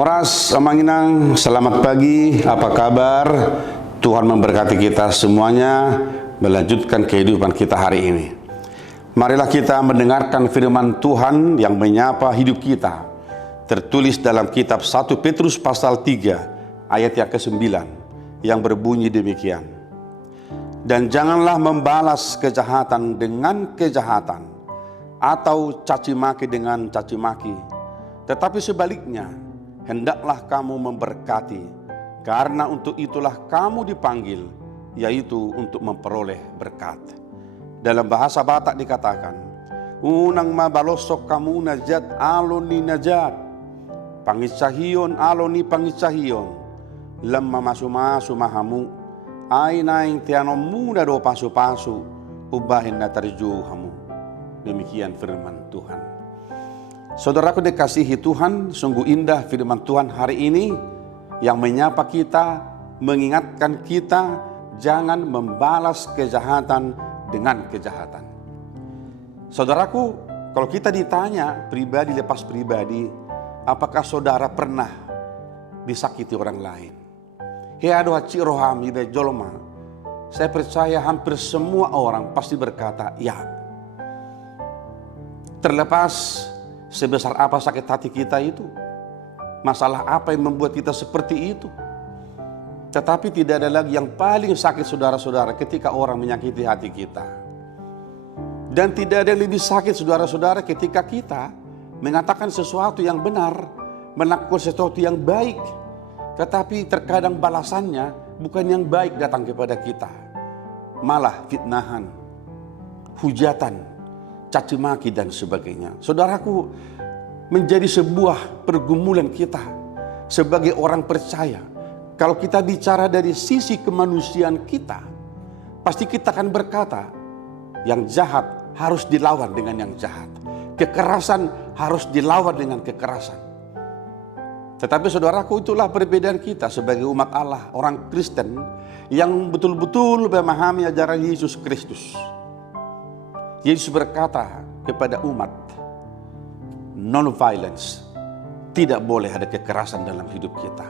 Horas Amanginang, selamat pagi, apa kabar? Tuhan memberkati kita semuanya, melanjutkan kehidupan kita hari ini. Marilah kita mendengarkan firman Tuhan yang menyapa hidup kita. Tertulis dalam kitab 1 Petrus pasal 3 ayat yang ke-9 yang berbunyi demikian. Dan janganlah membalas kejahatan dengan kejahatan atau caci maki dengan caci maki, tetapi sebaliknya hendaklah kamu memberkati, karena untuk itulah kamu dipanggil, yaitu untuk memperoleh berkat. Dalam bahasa Batak dikatakan, unang mabalosok kamu najat aloni najat, pangicahion aloni pangicahion, lemma masu-masu mahamu, ainaing tiano muda do pasu-pasu, ubahin natarjuhamu. Demikian firman Tuhan. Saudaraku dikasihi Tuhan, sungguh indah firman Tuhan hari ini yang menyapa kita, mengingatkan kita jangan membalas kejahatan dengan kejahatan. Saudaraku, kalau kita ditanya pribadi lepas pribadi, apakah saudara pernah disakiti orang lain? Saya percaya hampir semua orang pasti berkata ya. Terlepas sebesar apa sakit hati kita itu, masalah apa yang membuat kita seperti itu. Tetapi tidak ada lagi yang paling sakit saudara-saudara ketika orang menyakiti hati kita. Dan tidak ada yang lebih sakit saudara-saudara ketika kita mengatakan sesuatu yang benar, melakukan sesuatu yang baik, tetapi terkadang balasannya bukan yang baik datang kepada kita, malah fitnahan, hujatan, caci maki dan sebagainya. Saudaraku, menjadi sebuah pergumulan kita sebagai orang percaya. Kalau kita bicara dari sisi kemanusiaan kita, pasti kita akan berkata, yang jahat harus dilawan dengan yang jahat, kekerasan harus dilawan dengan kekerasan. Tetapi saudaraku, itulah perbedaan kita sebagai umat Allah, orang Kristen yang betul-betul memahami ajaran Yesus Kristus. Yesus berkata kepada umat, non-violence, tidak boleh ada kekerasan dalam hidup kita.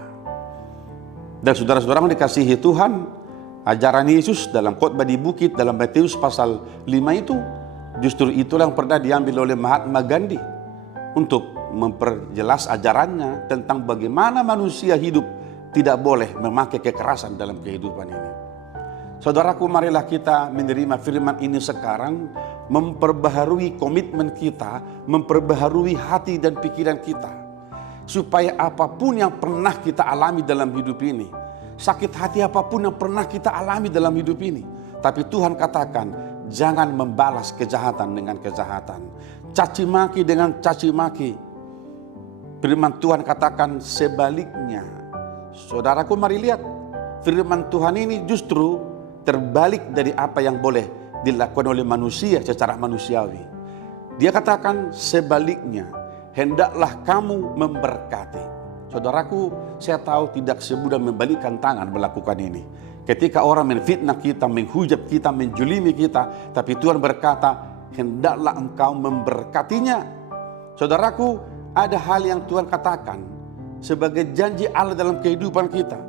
Dan saudara-saudara yang dikasihi Tuhan, ajaran Yesus dalam khotbah di bukit dalam Matius pasal 5 itu, justru itulah yang pernah diambil oleh Mahatma Gandhi untuk memperjelas ajarannya tentang bagaimana manusia hidup tidak boleh memakai kekerasan dalam kehidupan ini. Saudaraku, marilah kita menerima firman ini sekarang, memperbaharui komitmen kita, memperbaharui hati dan pikiran kita. Supaya apapun yang pernah kita alami dalam hidup ini, sakit hati apapun yang pernah kita alami dalam hidup ini, tapi Tuhan katakan, jangan membalas kejahatan dengan kejahatan, caci maki dengan caci maki. Firman Tuhan katakan sebaliknya. Saudaraku, mari lihat, firman Tuhan ini justru terbalik dari apa yang boleh dilakukan oleh manusia secara manusiawi. Dia katakan sebaliknya, hendaklah kamu memberkati. Saudaraku, saya tahu tidak semudah membalikkan tangan melakukan ini. Ketika orang menfitnah kita, menghujat kita, menjulimi kita, tapi Tuhan berkata, hendaklah engkau memberkatinya. Saudaraku, ada hal yang Tuhan katakan sebagai janji Allah dalam kehidupan kita.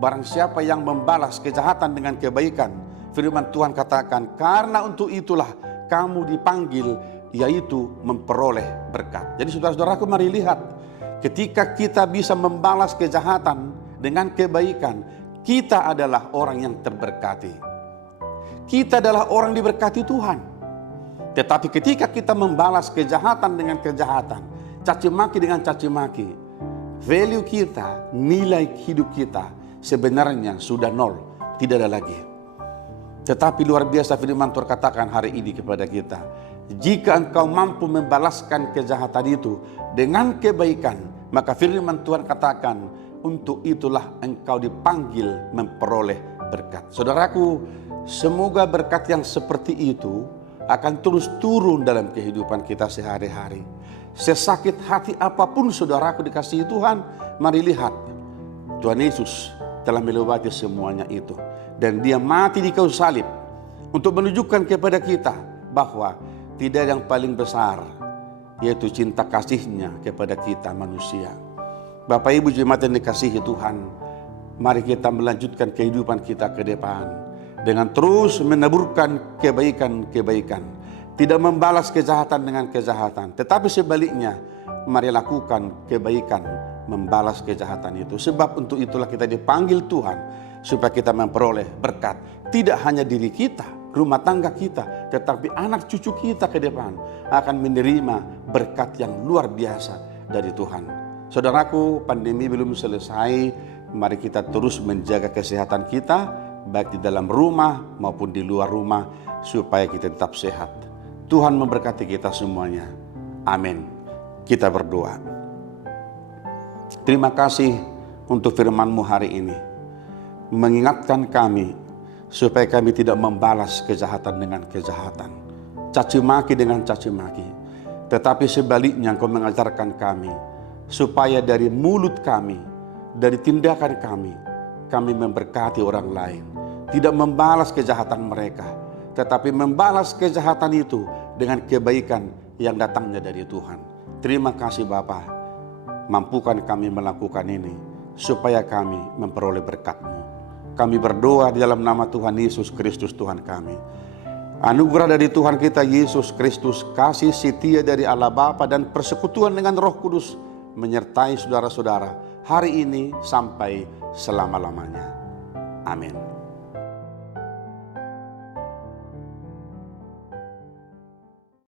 Barang siapa yang membalas kejahatan dengan kebaikan, firman Tuhan katakan, karena untuk itulah kamu dipanggil, yaitu memperoleh berkat. Jadi saudara-saudaraku, mari lihat, ketika kita bisa membalas kejahatan dengan kebaikan, kita adalah orang yang terberkati. Kita adalah orang diberkati Tuhan. Tetapi ketika kita membalas kejahatan dengan kejahatan, caci maki dengan caci maki, value kita, nilai hidup kita sebenarnya sudah nol, tidak ada lagi. Tetapi luar biasa firman Tuhan katakan hari ini kepada kita, jika engkau mampu membalaskan kejahatan itu dengan kebaikan, maka firman Tuhan katakan, untuk itulah engkau dipanggil memperoleh berkat. Saudaraku, semoga berkat yang seperti itu akan terus turun dalam kehidupan kita sehari-hari. Sesakit hati apapun saudaraku dikasihi Tuhan, mari lihat, Tuhan Yesus telah melewati semuanya itu, dan dia mati di kayu salib untuk menunjukkan kepada kita bahwa tidak ada yang paling besar, yaitu cinta kasihnya kepada kita manusia. Bapak Ibu jemaat yang dikasihi Tuhan, mari kita melanjutkan kehidupan kita ke depan dengan terus menaburkan kebaikan-kebaikan. Tidak membalas kejahatan dengan kejahatan, tetapi sebaliknya, mari lakukan kebaikan, membalas kejahatan itu. Sebab untuk itulah kita dipanggil Tuhan, supaya kita memperoleh berkat. Tidak hanya diri kita, rumah tangga kita, tetapi anak cucu kita ke depan akan menerima berkat yang luar biasa dari Tuhan. Saudaraku, pandemi belum selesai. Mari kita terus menjaga kesehatan kita, baik di dalam rumah maupun di luar rumah, supaya kita tetap sehat. Tuhan memberkati kita semuanya. Amin. Kita berdoa. Terima kasih untuk firman-Mu hari ini. Mengingatkan kami, supaya kami tidak membalas kejahatan dengan kejahatan, caci maki dengan caci maki. Tetapi sebaliknya Engkau mengajarkan kami, supaya dari mulut kami, dari tindakan kami memberkati orang lain. Tidak membalas kejahatan mereka, tetapi membalas kejahatan itu dengan kebaikan yang datangnya dari Tuhan. Terima kasih Bapa, mampukan kami melakukan ini, supaya kami memperoleh berkat-Mu. Kami berdoa di dalam nama Tuhan Yesus Kristus Tuhan kami. Anugerah dari Tuhan kita Yesus Kristus, kasih setia dari Allah Bapa dan persekutuan dengan Roh Kudus menyertai saudara-saudara hari ini sampai selama-lamanya. Amin.